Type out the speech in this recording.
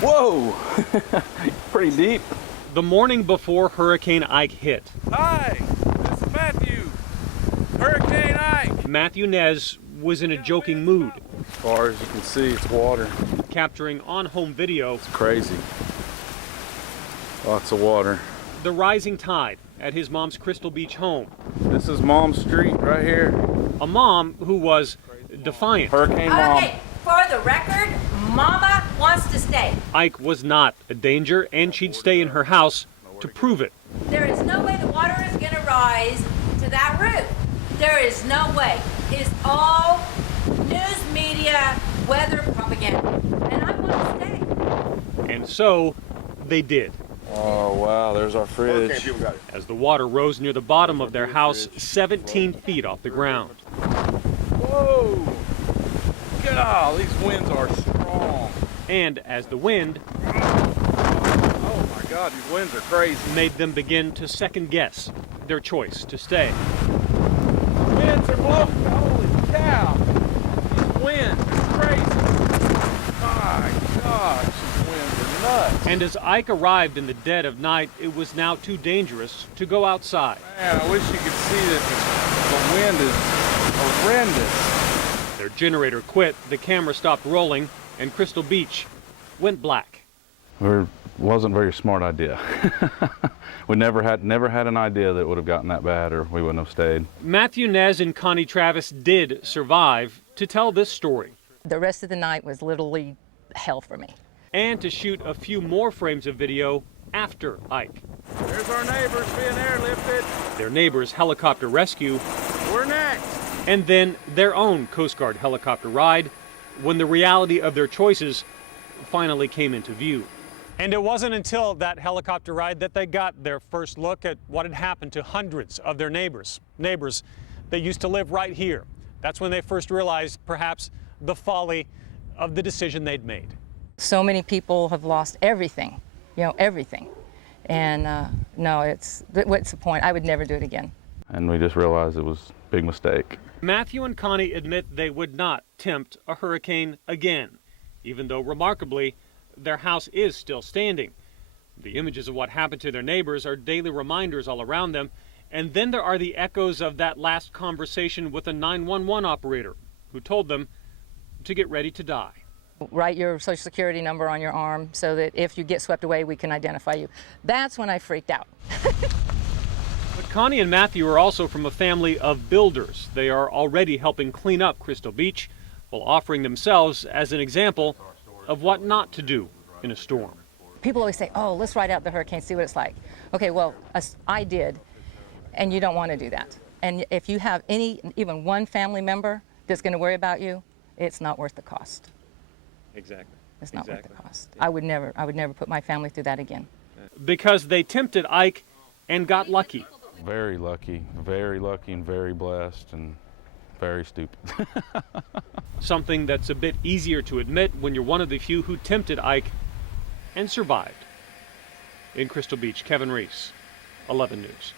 Whoa! Pretty deep. The morning before Hurricane Ike hit. Hi, this is Matthew. Hurricane Ike. Matthew Nez was in a joking mood. As far as you can see, it's water. Capturing on home video. It's crazy. Lots of water. The rising tide at his mom's Crystal Beach home. This is Mom's Street right here. A mom who was defiant. Hurricane Mom. Okay, for the record, Mama wants to stay. Ike was not a danger, and she'd stay in her house to prove it. There is no way the water is going to rise to that roof. There is no way. It's all news media, weather propaganda. And I want to stay. And so they did. Oh, wow, there's our fridge. As the water rose near the bottom of their house, 17 feet off the ground. Whoa! God, these winds are strong. And as the wind Oh my God, these winds are crazy. made them begin to second guess their choice to stay. Winds are blowing. Holy cow! These winds are crazy. My gosh, these winds are nuts. And as Ike arrived in the dead of night, it was now too dangerous to go outside. Man, I wish you could see that the wind is horrendous. Their generator quit, the camera stopped rolling, and Crystal Beach went black. It wasn't a very smart idea. We never had an idea that it would have gotten that bad, or we wouldn't have stayed. Matthew Nez and Connie Travis did survive to tell this story. The rest of the night was literally hell for me. And to shoot a few more frames of video after Ike. There's our neighbors being airlifted. Their neighbor's helicopter rescue, We're next. and then their own Coast Guard helicopter ride when the reality of their choices finally came into view. And it wasn't until that helicopter ride that they got their first look at what had happened to hundreds of their neighbors that used to live right here. That's when they first realized perhaps the folly of the decision they'd made. So many people have lost everything, everything. And no, what's the point? I would never do it again. And we just realized it was a big mistake. Matthew and Connie admit they would not tempt a hurricane again, even though remarkably, their house is still standing. The images of what happened to their neighbors are daily reminders all around them, and then there are the echoes of that last conversation with a 911 operator who told them to get ready to die. Write your Social Security number on your arm so that if you get swept away, we can identify you. That's when I freaked out. But Connie and Matthew are also from a family of builders. They are already helping clean up Crystal Beach while offering themselves as an example of what not to do in a storm. People always say, oh, let's ride out the hurricane, see what it's like. Okay, well, I did, and you don't want to do that. And if you have even one family member that's going to worry about you, it's not worth the cost. Exactly. It's not worth the cost. I would never put my family through that again. Because they tempted Ike and got lucky. Very lucky and very blessed and very stupid. Something that's a bit easier to admit when you're one of the few who tempted Ike and survived. In Crystal Beach, Kevin Reece, 11 News.